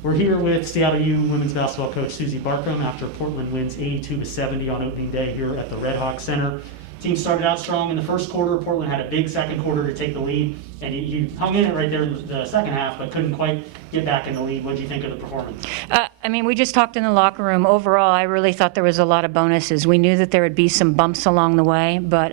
We're here with Seattle U women's basketball coach Suzy Barcomb after Portland wins 82-70 on opening day here at the Redhawks Center. Team started out strong in the first quarter. Portland had a big second quarter to take the lead, and you hung in it right there in the second half, but couldn't quite get back in the lead. What did you think of the performance? I mean, we just talked in the locker room. Overall, I really thought there was a lot of bonuses. We knew that there would be some bumps along the way, but,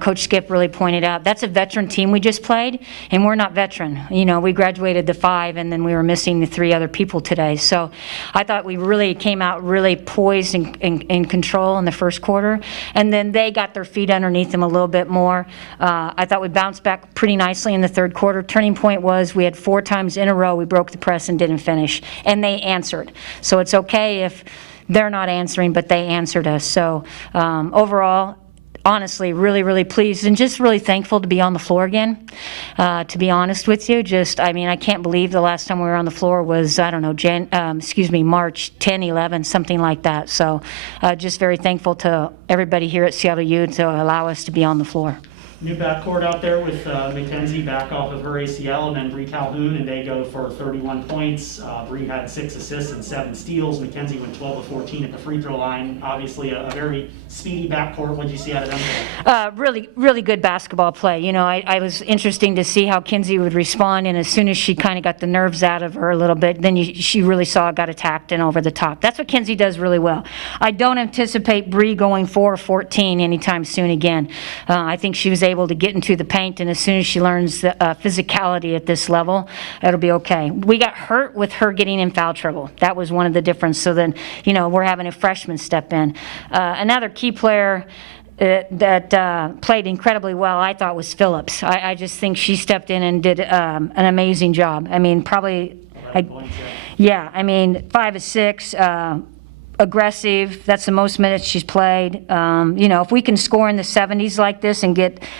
Coach Skip really pointed out, that's a veteran team we just played, and we're not veteran. We graduated the 5, and then we were missing the 3 other people today. So I thought we really came out really poised and in control in the first quarter, and then they got their feet underneath them a little bit more. I thought we bounced back pretty nicely in the third quarter. Turning point was we had 4 times in a row we broke the press and didn't finish, and they answered. So it's okay if they're not answering, but they answered us. So overall, honestly, really, really pleased and just really thankful to be on the floor again. To be honest with you, I can't believe the last time we were on the floor was, I don't know, March 10, 11, something like that. So just very thankful to everybody here at Seattle U to allow us to be on the floor. New backcourt out there with McKenzi back off of her ACL, and then Bree Calhoun, and they go for 31 points. Bree had 6 assists and 7 steals. McKenzi went 12 of 14 at the free throw line. Obviously, a very speedy backcourt. What did you see out of them today? Really, really good basketball play. I was interesting to see how Kinsey would respond, and as soon as she kind of got the nerves out of her a little bit, then she really saw it got attacked and over the top. That's what Kinsey does really well. I don't anticipate Bree going 4 or 14 anytime soon again. I think she was able to get into the paint, and as soon as she learns the physicality at this level, it'll be okay. We got hurt with her getting in foul trouble. That was one of the differences. So then, we're having a freshman step in. Another key player that played incredibly well, I thought, was Phillips. I just think she stepped in and did an amazing job. Probably, 5 of 6. Aggressive. That's the most minutes she's played. If we can score in the 70s like this and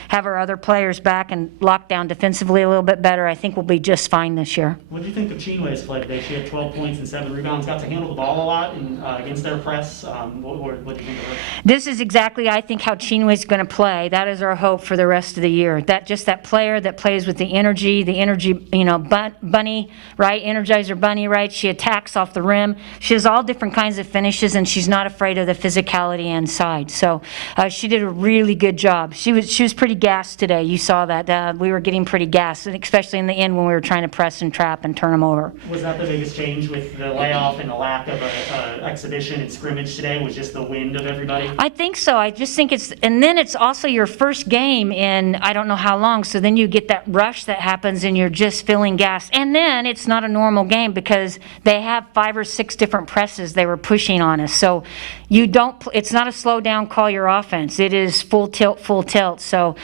have our other players back and lock down defensively a little bit better, I think we'll be just fine this year. What do you think of Chinwe's play today? She had 12 points and 7 rebounds, got to handle the ball a lot against their press. What do you think of her? This is exactly, I think, how Chinwe's going to play. That is our hope for the rest of the year. That player that plays with the energy, bunny, right? Energizer bunny, right? She attacks off the rim. She has all different kinds of finishes, and she's not afraid of the physicality inside. So she did a really good job. She was pretty gassed today. You saw that. We were getting pretty gassed, especially in the end when we were trying to press and trap and turn them over. Was that the biggest change with the layoff and the lack of an exhibition and scrimmage today? Was just the wind of everybody? I think so. I just think and then it's also your first game in I don't know how long, so then you get that rush that happens and you're just feeling gassed. And then it's not a normal game because they have 5 or 6 different presses they were pushing on us. So it's not a slow down, call your offense. It is full tilt, full tilt. So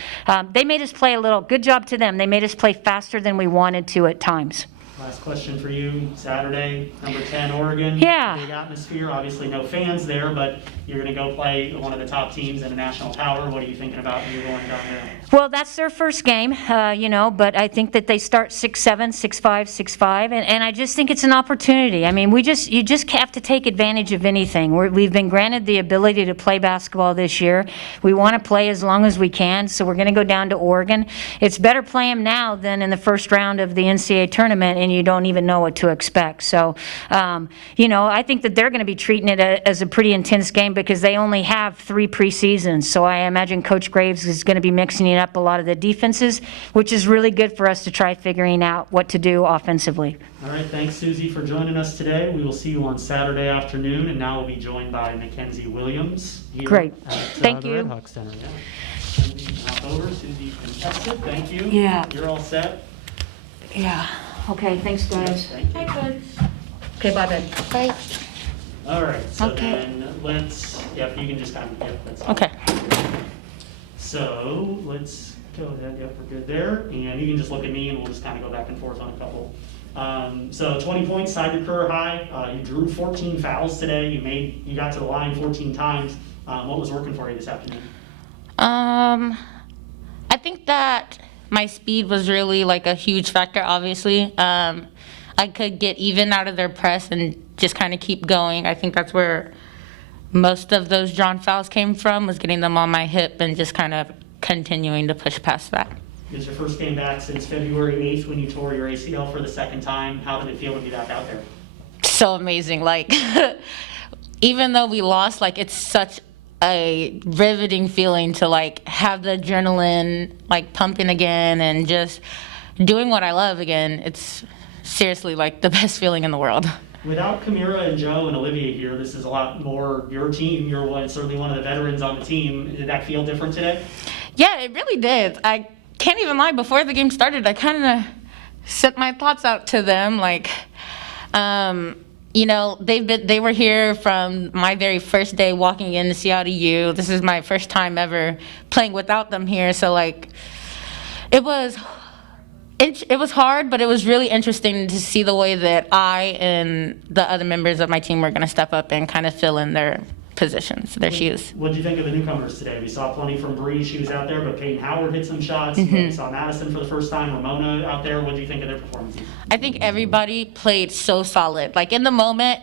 they made us play good job to them. They made us play faster than we wanted to at times. Last question for you. Saturday, number 10, Oregon. Yeah. Big atmosphere. Obviously no fans there, but you're going to go play one of the top teams in the national tower. What are you thinking about you going down there? Well, that's their first game, but I think that they start 6-7, 6-5, 6-5, and I just think it's an opportunity. You just have to take advantage of anything. We've been granted the ability to play basketball this year. We want to play as long as we can, so we're going to go down to Oregon. It's better play them now than in the first round of the NCAA tournament, and you don't even know what to expect. So, I think that they're going to be treating it as a pretty intense game because they only have 3 preseasons. So I imagine Coach Graves is going to be mixing it up a lot of the defenses, which is really good for us to try figuring out what to do offensively. All right, thanks, Suzy, for joining us today. We will see you on Saturday afternoon, and now we'll be joined by McKenzi Williams here Great. at Thank the you. Redhawks Center. Hop over, Suzy contested. Thank you. Yeah. You're all set. Yeah. Okay, thanks, guys. Thank you. Okay, bye-bye. Bye. All right, so Okay. then you can just kind of, that's Okay. So let's go ahead, we're good there. And you can just look at me and we'll just kind of go back and forth on a couple. So 20 points, tied your career high. You drew 14 fouls today. You got to the line 14 times. What was working for you this afternoon? I think that my speed was really a huge factor, obviously. I could get even out of their press and just kind of keep going. I think that's where most of those drawn fouls came from, was getting them on my hip and just kind of continuing to push past that. It's your first game back since February 8th when you tore your ACL for the second time. How did it feel to be back out there? so amazing. Like, even though we lost, like, it's such a riveting feeling to, like, have the adrenaline, like, pumping again and just doing what I love again. It's seriously, like, the best feeling in the world. Without Kamira and Joe and Olivia here, this is a lot more your team. You're certainly one of the veterans on the team. Did that feel different today? Yeah, it really did. I can't even lie. Before the game started, I kind of sent my thoughts out to them. Like, you know, they were here from my very first day walking into Seattle U. This is my first time ever playing without them here. So, like, it was hard, but it was really interesting to see the way that I and the other members of my team were going to step up and kind of fill in their positions, their shoes. What did you think of the newcomers today? We saw plenty from Bree. She was out there, but Peyton Howard hit some shots. We saw Madison for the first time. Ramona out there. What did you think of their performances? I think everybody played so solid. Like, in the moment,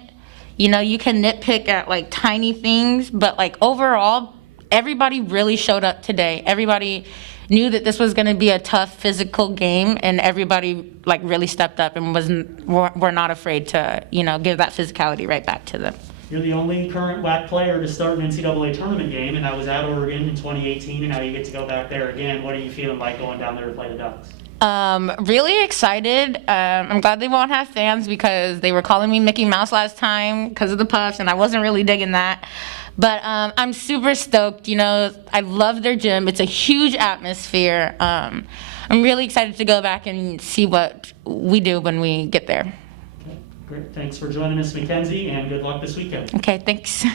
you know, you can nitpick at, like, tiny things, but, like, overall, everybody really showed up today. Everybody knew that this was going to be a tough physical game, and everybody, like, really stepped up and were not afraid to, you know, give that physicality right back to them. You're the only current WAC player to start an NCAA tournament game, and that was at Oregon in 2018, and now you get to go back there again. What are you feeling like going down there to play the Ducks? Really excited. I'm glad they won't have fans because they were calling me Mickey Mouse last time because of the puffs, and I wasn't really digging that. But I'm super stoked. You know, I love their gym. It's a huge atmosphere. I'm really excited to go back and see what we do when we get there. Okay, great. Thanks for joining us, McKenzi, and good luck this weekend. Okay, thanks.